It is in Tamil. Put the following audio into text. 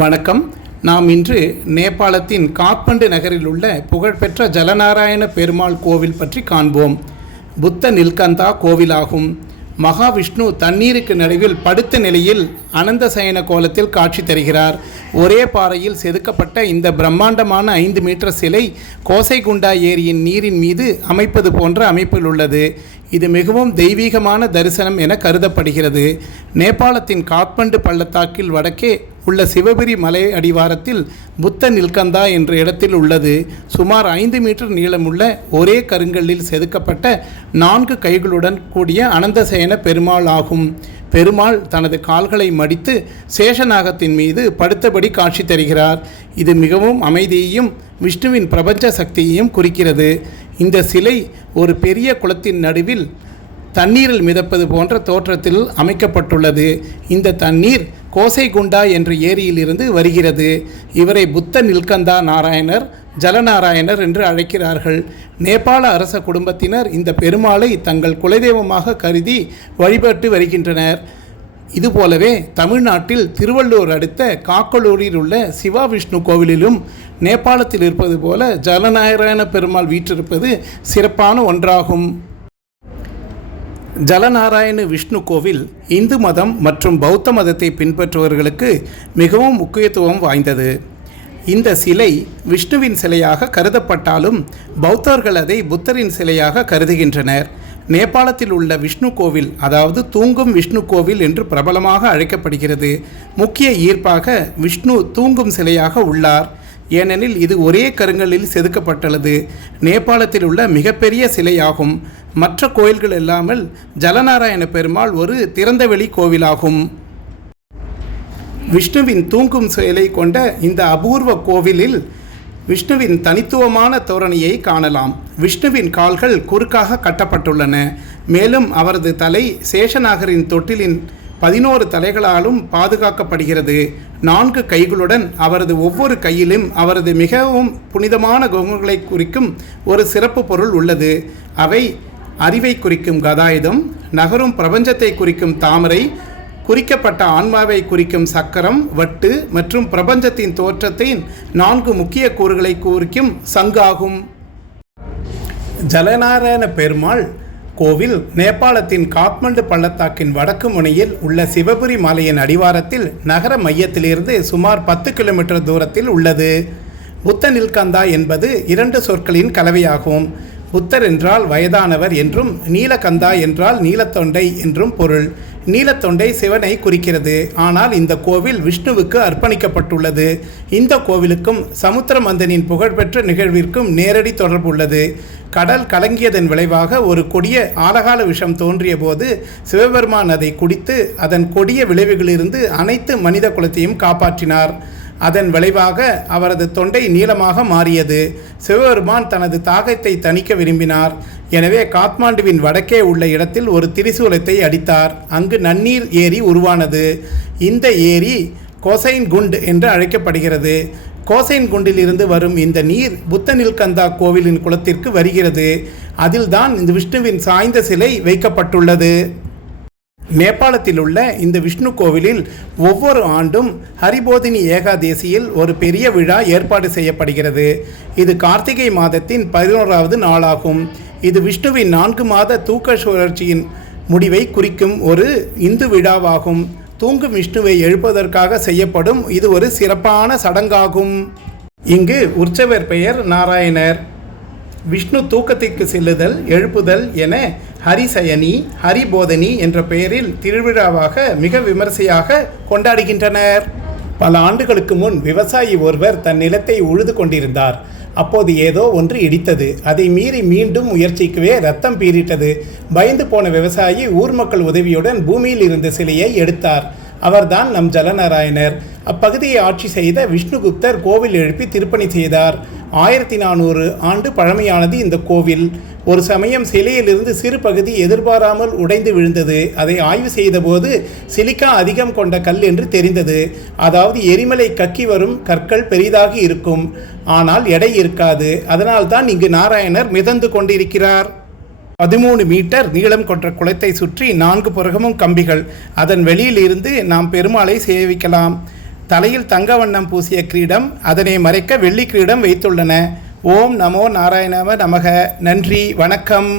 வணக்கம். நாம் இன்று நேபாளத்தின் காத்மண்டு நகரில் உள்ள புகழ்பெற்ற ஜலநாராயண பெருமாள் கோவில் பற்றி காண்போம். புத்த நில்கந்தா கோவிலாகும். மகாவிஷ்ணு தண்ணீருக்கு நடுவில் படுத்த நிலையில் அனந்த சயன கோலத்தில் காட்சி தருகிறார். ஒரே பாறையில் செதுக்கப்பட்ட இந்த பிரம்மாண்டமான 5 மீட்டர் சிலை கோசைகுண்டா ஏரியின் நீரின் மீது அமைப்பது போன்ற அமைப்பில் உள்ளது. இது மிகவும் தெய்வீகமான தரிசனம் என கருதப்படுகிறது. நேபாளத்தின் காத்மண்டு பள்ளத்தாக்கில் வடக்கே உள்ள சிவகிரி மலை அடிவாரத்தில் புத்த நில்கந்தா என்ற இடத்தில் உள்ளது. சுமார் 5 மீட்டர் நீளமுள்ள ஒரே கருங்கல்லில் செதுக்கப்பட்ட 4 கைகளுடன் கூடிய அனந்தசயன பெருமாள் ஆகும். பெருமாள் தனது கால்களை மடித்து சேஷநாகத்தின் மீது படுத்தபடி காட்சி தருகிறார். இது மிகவும் அமைதியையும் விஷ்ணுவின் பிரபஞ்ச சக்தியையும் குறிக்கிறது. இந்த சிலை ஒரு பெரிய குளத்தின் நடுவில் தண்ணீரில் மிதப்பது போன்ற தோற்றத்தில் அமைக்கப்பட்டுள்ளது. இந்த தண்ணீர் கோசைகுண்டா என்ற ஏரியிலிருந்து வருகிறது. இவரை புத்த நில்கந்தா நாராயணர், ஜலநாராயணர் என்று அழைக்கிறார்கள். நேபாள அரச குடும்பத்தினர் இந்த பெருமாளை தங்கள் குலதெய்வமாக கருதி வழிபட்டு வருகின்றனர். இதுபோலவே தமிழ்நாட்டில் திருவள்ளூர் அடுத்த காக்கலூரில் உள்ள சிவா விஷ்ணு கோவிலிலும் நேபாளத்தில் இருப்பது போல ஜலநாராயண பெருமாள் வீற்றிருப்பது சிறப்பான ஒன்றாகும். ஜலநாராயண விஷ்ணு கோவில் இந்து மதம் மற்றும் பௌத்த மதத்தை பின்பற்றுபவர்களுக்கு மிகவும் முக்கியத்துவம் வாய்ந்தது. இந்த சிலை விஷ்ணுவின் சிலையாக கருதப்பட்டாலும் பௌத்தர்கள் அதை புத்தரின் சிலையாக கருதுகின்றனர். நேபாளத்தில் உள்ள விஷ்ணு கோவில், அதாவது தூங்கும் விஷ்ணு கோவில் என்று பிரபலமாக அழைக்கப்படுகிறது. முக்கிய ஈர்ப்பாக விஷ்ணு தூங்கும் சிலையாக உள்ளார். ஏனெனில் இது ஒரே கருங்கல்லில் செதுக்கப்பட்டுள்ளது. நேபாளத்தில் உள்ள மிகப்பெரிய சிலையாகும். மற்ற கோயில்கள் இல்லாமல் ஜலநாராயண பெருமாள் ஒரு திறந்தவெளி கோவிலாகும். விஷ்ணுவின் தூங்கும் சிலை கொண்ட இந்த அபூர்வ கோவிலில் விஷ்ணுவின் தனித்துவமான தோரணையை காணலாம். விஷ்ணுவின் கால்கள் குறுக்காக கட்டப்பட்டுள்ளன. மேலும் அவரது தலை சேஷநாகரின் தொட்டிலின் 11 தலைகளாலும் பாதுகாக்கப்படுகிறது. 4 கைகளுடன் அவரது ஒவ்வொரு கையிலும் அவரது மிகவும் புனிதமான குணங்களை குறிக்கும் ஒரு சிறப்பு பொருள் உள்ளது. அவை அறிவை குறிக்கும் கதாயுதம், நகரும் பிரபஞ்சத்தை குறிக்கும் தாமரை, குறிக்கப்பட்ட ஆன்மாவை குறிக்கும் சக்கரம், வட்டு மற்றும் பிரபஞ்சத்தின் தோற்றத்தின் 4 முக்கிய கூறுகளை குறிக்கும் சங்காகும். ஜலநாராயண பெருமாள் கோவில் நேபாளத்தின் காத்மண்டு பள்ளத்தாக்கின் வடக்கு முனையில் உள்ள சிவகிரி மலையின் அடிவாரத்தில் நகர மையத்திலிருந்து சுமார் 10 கிலோமீட்டர் தூரத்தில் உள்ளது. புத்த நில்கந்தா என்பது 2 சொற்களின் கலவையாகும். புத்தர் என்றால் வயதானவர் என்றும், நீலகந்தா என்றால் நீலத்தொண்டை என்றும் பொருள். நீலத்தொண்டை சிவனை குறிக்கிறது. ஆனால் இந்த கோவில் விஷ்ணுவுக்கு அர்ப்பணிக்கப்பட்டுள்ளது. இந்த கோவிலுக்கும் சமுத்திரமந்தனின் புகழ்பெற்ற நிகழ்விற்கும் நேரடி தொடர்பு உள்ளது. கடல் கலங்கியதன் விளைவாக ஒரு கொடிய ஆலகால விஷம் தோன்றிய போது சிவபெருமான் அதை குடித்து அதன் கொடிய விளைவுகளிலிருந்து அனைத்து மனித குலத்தையும் காப்பாற்றினார். அதன் விளைவாக அவரது தொண்டை நீளமாக மாறியது. சிவபெருமான் தனது தாகத்தை தணிக்க விரும்பினார். எனவே காத்மாண்டுவின் வடக்கே உள்ள இடத்தில் ஒரு திரிசூலத்தை அடித்தார். அங்கு நன்னீர் ஏரி உருவானது. இந்த ஏரி கோசைன்குண்ட் என்று அழைக்கப்படுகிறது. கோசைன்குண்டில் இருந்து வரும் இந்த நீர் புத்த நில்கந்தா கோவிலின் குளத்திற்கு வருகிறது. அதில்தான் இந்த விஷ்ணுவின் சாய்ந்த சிலை வைக்கப்பட்டுள்ளது. நேபாளத்தில் உள்ள இந்த விஷ்ணு கோவிலில் ஒவ்வொரு ஆண்டும் ஹரிபோதினி ஏகாதேசியில் ஒரு பெரிய விழா ஏற்பாடு செய்யப்படுகிறது. இது கார்த்திகை மாதத்தின் 11வது நாளாகும். இது விஷ்ணுவின் 4 மாத தூக்க சுழற்சியின் முடிவை குறிக்கும் ஒரு இந்து விழாவாகும். தூங்கும் விஷ்ணுவை எழுப்பதற்காக செய்யப்படும் இது ஒரு சிறப்பான சடங்காகும். இங்கு உற்சவர் பெயர் நாராயணர். விஷ்ணு தூக்கத்திற்கு செல்லுதல், எழுப்புதல் என ஹரிசயனி, ஹரிபோதனி என்ற பெயரில் திருவிழாவாக மிக விமர்சையாக கொண்டாடுகின்றனர். பல ஆண்டுகளுக்கு முன் விவசாயி ஒருவர் தன் நிலத்தை உழுது கொண்டிருந்தார். அப்போது ஏதோ ஒன்று இடித்தது. அதை மீறி மீண்டும் முயற்சிக்கவே ரத்தம் பீறிட்டது. பயந்து போன விவசாயி ஊர் மக்கள் உதவியுடன் பூமியில் இருந்த சிலையை எடுத்தார். அவர்தான் நம் ஜலநாராயணர். அப்பகுதியை ஆட்சி செய்த விஷ்ணுகுப்தர் கோவில் எழுப்பி திருப்பணி செய்தார். 1400 ஆண்டு பழமையானது இந்த கோவில். ஒரு சமயம் சிலையிலிருந்து சிறு பகுதி எதிர்பாராமல் உடைந்து விழுந்தது. அதை ஆய்வு செய்தபோது சிலிக்கா அதிகம் கொண்ட கல் என்று தெரிந்தது. அதாவது எரிமலை கக்கி வரும் கற்கள் பெரிதாகி இருக்கும், ஆனால் எடை இருக்காது. அதனால்தான் இங்கு நாராயணர் மிதந்து கொண்டிருக்கிறார். 13 மீட்டர் நீளம் கொண்ட குளத்தை சுற்றி 4 புறமும் கம்பிகள். அதன் வெளியில் இருந்து நாம் பெருமாளை சேவிக்கலாம். தலையில் தங்க வண்ணம் பூசிய கிரீடம், அதனை மறைக்க வெள்ளி கிரீடம் வைத்துள்ளன. ஓம் நமோ நாராயணாய நமக. நன்றி, வணக்கம்.